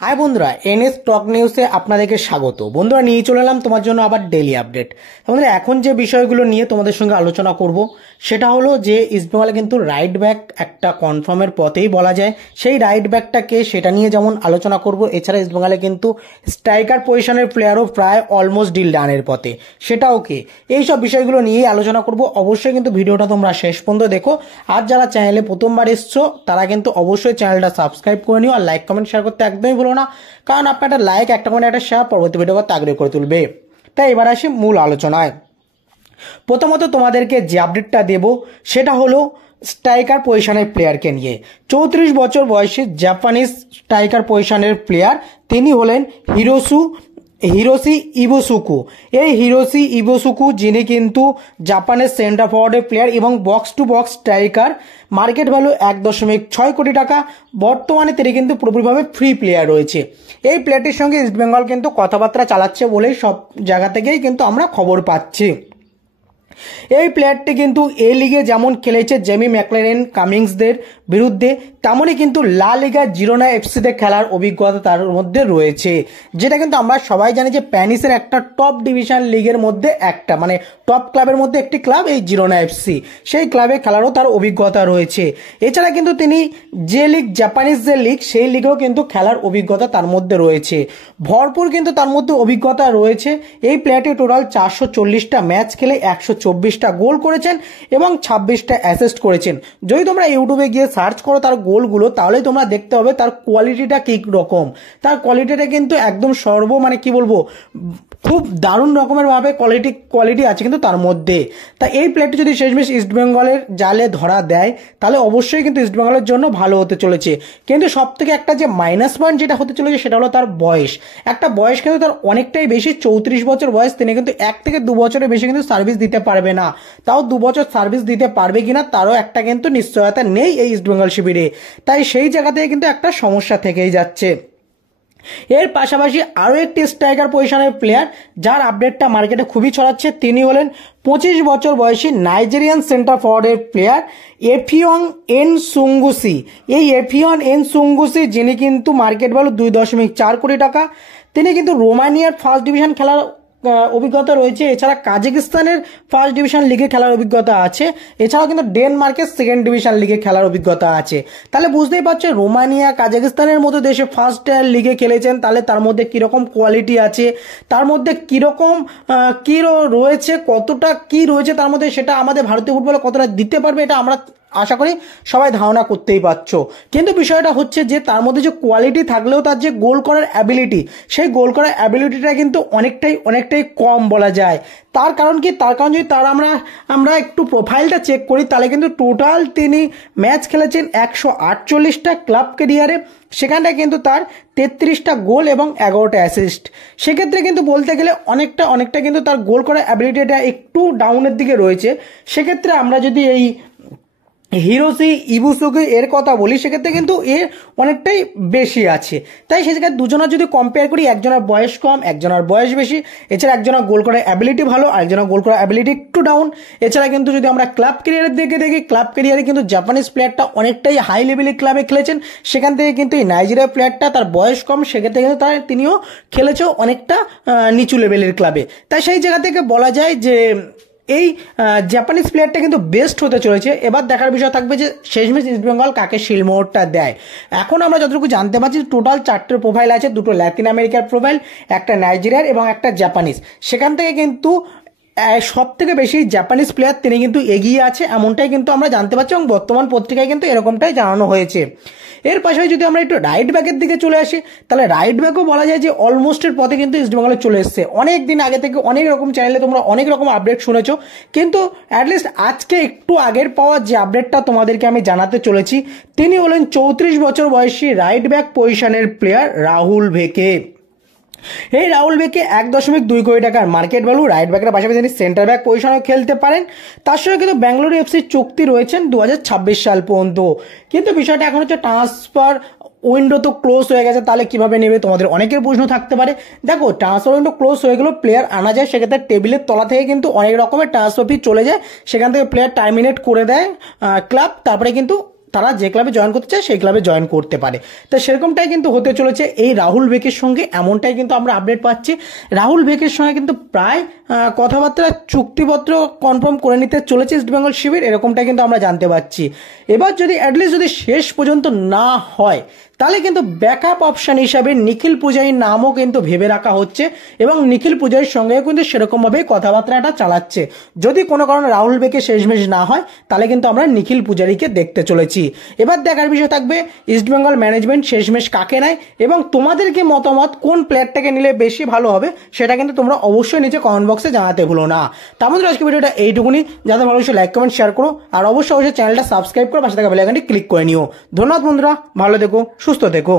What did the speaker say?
High বন্ধুরা, NS stock নিউজে আপনাদেরকে স্বাগত। বন্ধুরা, নিয়ে চলে এলাম তোমার জন্য আবার ডেইলি আপডেট। বন্ধুরা, এখন যে বিষয়গুলো নিয়ে তোমাদের সঙ্গে আলোচনা করব সেটা হলো যে ইস্টবেঙ্গলে কিন্তু রাইট ব্যাক একটা কনফার্মের পথেই বলা যায়। সেই রাইট ব্যাকটাকে সেটা নিয়ে যেমন আলোচনা করব, এছাড়া ইস্টবেঙ্গলে কিন্তু স্ট্রাইকার পজিশনের প্লেয়ারও প্রায় অলমোস্ট ডিল ডানের পথে, সেটাও কে। এইসব বিষয়গুলো নিয়েই আলোচনা করব। অবশ্যই কিন্তু ভিডিওটা তোমরা শেষ পর্যন্ত দেখো। আর যারা চ্যানেলে প্রথমবার এসছো তারা কিন্তু অবশ্যই চ্যানেলটা সাবস্ক্রাইব করে নিও, আর লাইক কমেন্ট শেয়ার করতে একদমই ভুলো না, কারণ আপনার একটা লাইক, একটা কমেন্ট, একটা শেয়ার পরবর্তী ভিডিও করতে আগ্রহ করে তুলবে। তাই এবার আসি মূল আলোচনায়। প্রথমত তোমাদেরকে যে আপডেটটা দেব সেটা হলো স্ট্রাইকার পজিশনের প্লেয়ারকে নিয়ে। 34 বছর বয়সী জাপানিজ স্ট্রাইকার পজিশনের প্লেয়ার, তিনি হলেন হিরোশি ইবোসুকু। এই হিরোশি ইবোসুকু, যিনি কিন্তু জাপানের সেন্টার ফরওয়ার্ডের প্লেয়ার এবং box to box striker, market value 1.6 crore টাকা। বর্তমানে তিনি কিন্তু পুরোপুরিভাবে ফ্রি প্লেয়ার রয়েছে। এই প্লেয়ারটির সঙ্গে ইস্টবেঙ্গল কিন্তু কথাবার্তা চালাচ্ছে বলেই সব জায়গা থেকেই কিন্তু আমরা খবর পাচ্ছি। এই প্লেয়ারটি কিন্তু এই লিগে যেমন খেলেছে জেমি ম্যাকলারেন কামিংসদের বিরুদ্ধে, তেমনই কিন্তু লা লিগা জিরোনা এফসিতে খেলার অভিজ্ঞতা তার মধ্যে রয়েছে, যেটা কিন্তু আমরা সবাই জানি যে স্প্যানিশের একটা টপ ডিভিশন লিগের মধ্যে একটা, মানে টপ ক্লাবের মধ্যে একটি ক্লাব এই জিরোনা এফসি। সেই ক্লাবে খেলারও তার অভিজ্ঞতা রয়েছে। এছাড়া কিন্তু তিনি যে লিগ, জাপানিজ যে লিগ, সেই লিগেও কিন্তু খেলার অভিজ্ঞতা তার মধ্যে রয়েছে। ভরপুর কিন্তু তার মধ্যে অভিজ্ঞতা রয়েছে। এই প্লেয়ারটি টোটাল 440টা ম্যাচ খেলে 124টা গোল করেছেন এবং 26টা অ্যাসিস্ট করেছেন। যদি তোমরা ইউটিউবে গিয়ে সার্চ করো তার গোলগুলো, তাহলেই তোমরা দেখতে হবে তার কোয়ালিটিটা কি রকম। তার কোয়ালিটিটা কিন্তু একদম মানে কি বলবো, খুব দারুণ রকমের ভাবে কোয়ালিটি আছে কিন্তু তার মধ্যে। তা এই প্লেয়ারটি যদি শেষমেশ ইস্টবেঙ্গলের জালে ধরা দেয় তাহলে অবশ্যই কিন্তু ইস্টবেঙ্গলের জন্য ভালো হতে চলেছে। কিন্তু সব থেকে একটা যে মাইনাস পয়েন্ট যেটা হতে চলেছে সেটা হলো তার বয়স। একটা বয়স কিন্তু তার অনেকটাই বেশি, 34 বছর বয়স। তিনি কিন্তু 1 থেকে 2 বছরের বেশি কিন্তু সার্ভিস দিতে পারবে না। তাও 2 বছর সার্ভিস দিতে পারবে কিনা তারও একটা কিন্তু নিশ্চয়তা নেই এই ইস্টবেঙ্গল শিবিরে। তাই সেই জায়গা থেকে কিন্তু একটা সমস্যা থেকেই যাচ্ছে। এর পাশাপাশি আরও একটি স্ট্রাইকার পজিশনের প্লেয়ার যার আপডেটটা মার্কেটে খুবই ছড়াচ্ছে, তিনি হলেন 25 বছর বয়সী নাইজেরিয়ান সেন্টার ফরওয়ার্ডের প্লেয়ার এফিয়ং এনসুঙ্গুসি। এই এফিয়ং এনসুঙ্গুসি, যিনি কিন্তু মার্কেট ভ্যালু 2.4 কোটি টাকা। তিনি কিন্তু রোমানিয়ার ফার্স্ট ডিভিশন খেলার অভিজ্ঞতা রয়েছে। এছাড়া কাজাকিস্তানের ফার্স্ট ডিভিশন লিগে খেলার অভিজ্ঞতা আছে। এছাড়াও কিন্তু ডেনমার্কের সেকেন্ড ডিভিশন লিগে খেলার অভিজ্ঞতা আছে। তাহলে বুঝতেই পারছো, রোমানিয়া, কাজাকিস্তানের মতো দেশে ফার্স্ট লিগে খেলেছেন, তাহলে তার মধ্যে কিরকম কোয়ালিটি আছে, তার মধ্যে কিরকম কি রয়েছে, কতটা কি রয়েছে তার মধ্যে, সেটা আমাদের ভারতীয় ফুটবলে কতটা দিতে পারবে এটা আমরা আশা করি সবাই ধারণা করতেই পারছো। কিন্তু বিষয়টা হচ্ছে যে তার মধ্যে যে কোয়ালিটি থাকলেও তার যে গোল করার অ্যাবিলিটি, সেই গোল করার অ্যাবিলিটিটা কিন্তু অনেকটাই কম বলা যায়। তার কারণ কি? তার কারণ যদি আমরা একটু প্রোফাইলটা চেক করি তাহলে কিন্তু টোটাল তিনি ম্যাচ খেলেছেন 148টা ক্লাব ক্যারিয়ারে। সেখানটায় কিন্তু তার 33টা গোল এবং 11টা অ্যাসিস্ট। সেক্ষেত্রে কিন্তু বলতে গেলে অনেকটা কিন্তু তার গোল করার অ্যাবিলিটিটা একটু ডাউনের দিকে রয়েছে। সেক্ষেত্রে আমরা যদি এই হিরোশি ইবুসুকি এর কথা বলি, সেক্ষেত্রে কিন্তু এর অনেকটাই বেশি আছে। তাই সেক্ষেত্রে দুজনের যদি কম্পেয়ার করি, একজনের বয়স কম, একজনের বয়স বেশি। এছাড়া একজনের গোল করার অ্যাবিলিটি ভালো, আরেকজনের গোল করার অ্যাবিলিটি একটু ডাউন। এছাড়া কিন্তু যদি আমরা ক্লাব ক্যারিয়ারের দিকে দেখি, ক্লাব ক্যারিয়ারে কিন্তু জাপানিজ প্লেয়ারটা অনেকটাই হাই লেভেলের ক্লাবে খেলেছেন। সেখান থেকে কিন্তু এই নাইজেরিয়া প্লেয়ারটা তার বয়স কম, সেক্ষেত্রে কিন্তু তিনিও খেলেছে অনেকটা নিচু লেভেলের ক্লাবে। তাই সেই জায়গা থেকে বলা যায় যে এই জাপানিজ প্লেয়ারটা কিন্তু বেস্ট হতে চলেছে। এবার দেখার বিষয় থাকবে যে শেষমেশ ইস্টবেঙ্গল কাকে শিলমোহরটা দেয়। এখন আমরা যতটুকু জানতে পারছি টোটাল 4টে প্রোফাইল আছে, 2টো ল্যাটিন আমেরিকার প্রোফাইল, একটা নাইজেরিয়ার এবং একটা জাপানিজ। সেখান থেকে কিন্তু সব থেকে বেশি জাপানিজ প্লেয়ার তিনি কিন্তু এগিয়ে আছে, এমনটাই কিন্তু আমরা জানতে পারছি এবং বর্তমান পত্রিকায় কিন্তু এরকমটাই জানানো হয়েছে। এর পাশাপাশি যদি আমরা একটু রাইট ব্যাকের দিকে চলে আসি, তাহলে রাইট ব্যাকও বলা যায় যে অলমোস্টের পথে কিন্তু ইস্টবেঙ্গলে চলে এসছে। অনেক দিন আগে থেকে অনেক রকম চ্যানেলে তোমরা অনেক রকম আপডেট শুনেছো, কিন্তু অ্যাটলিস্ট আজকে একটু আগের পাওয়া যে আপডেটটা তোমাদেরকে আমি জানাতে চলেছি, তিনি হলেন 34 বছর বয়সী রাইট ব্যাক পজিশনের প্লেয়ার রাহুল ভেকে। এই রাহুল ভেকে 1.2 কোটি টাকার মার্কেট ভ্যালু। রাইট ব্যাকের পাশাপাশি তিনি সেন্টার ব্যাক পজিশনেও খেলতে পারেন। তার সঙ্গে কিন্তু ব্যাঙ্গালোর এফসির চুক্তি রয়েছেন 2026 সাল পর্যন্ত। কিন্তু বিষয়টা এখন হচ্ছে ট্রান্সফার উইন্ডো তো ক্লোজ হয়ে গেছে, তাহলে কিভাবে নেবে তোমাদের অনেকের প্রশ্ন থাকতে পারে। দেখো, ট্রান্সফার উইন্ডো ক্লোজ হয়ে গেলেও প্লেয়ার আনা যায়, সেক্ষেত্রে টেবিলের তলা থেকে কিন্তু অনেক রকমের ট্রান্সফার ফি চলে যায়, সেখান থেকে প্লেয়ার টার্মিনেট করে দেয় ক্লাব, তারপরে কিন্তু তারা যে ক্লাবে জয়েন করতে চায় সেই ক্লাবে জয়েন করতে পারে। তো সেরকমটাই কিন্তু হতে চলেছে এই রাহুল বেকের সঙ্গে, এমনটাই কিন্তু আমরা আপডেট পাচ্ছি। রাহুল বেকের সঙ্গে কিন্তু প্রায় কথাবার্তা চুক্তিপত্র কনফার্ম করে নিতে চলেছে ইস্টবেঙ্গল শিবির, এরকমটা কিন্তু আমরা জানতে পারছি। এবার যদি অ্যাটলিস্ট যদি শেষ পর্যন্ত না হয় তাহলে কিন্তু ব্যাকআপ অপশন হিসাবে নিখিল পূজারীর নামও কিন্তু ভেবে রাখা হচ্ছে এবং নিখিল পূজারীর সঙ্গেও কিন্তু সেরকমভাবেই কথাবার্তাটা চালাচ্ছে। যদি কোনো কারণে রাহুল বেকে শেষমেশ না হয় তাহলে কিন্তু আমরা নিখিল পূজারীকে দেখতে চলেছি। এবার দেখার বিষয় থাকবে ইস্টবেঙ্গল ম্যানেজমেন্ট শেষমেশ কাকে নেয় এবং তোমাদের কি মতামত, কোন প্লেয়ারটাকে নিলে বেশি ভালো হবে সেটা কিন্তু তোমরা অবশ্যই নিচে কমেন্ট বক্সে জানাতে ভুলো না। তার মধ্যে আজকে ভিডিওটা এইটুকুনি, যাতে ভালো অবশ্যই লাইক কমেন্ট শেয়ার করো আর অবশ্যই চ্যানেলটা সাবস্ক্রাইব করে পাশে থাকা বেল আইকনটি ক্লিক করে নিও। ধন্যবাদ বন্ধুরা, ভালো থেকো, সুস্থ থেকো।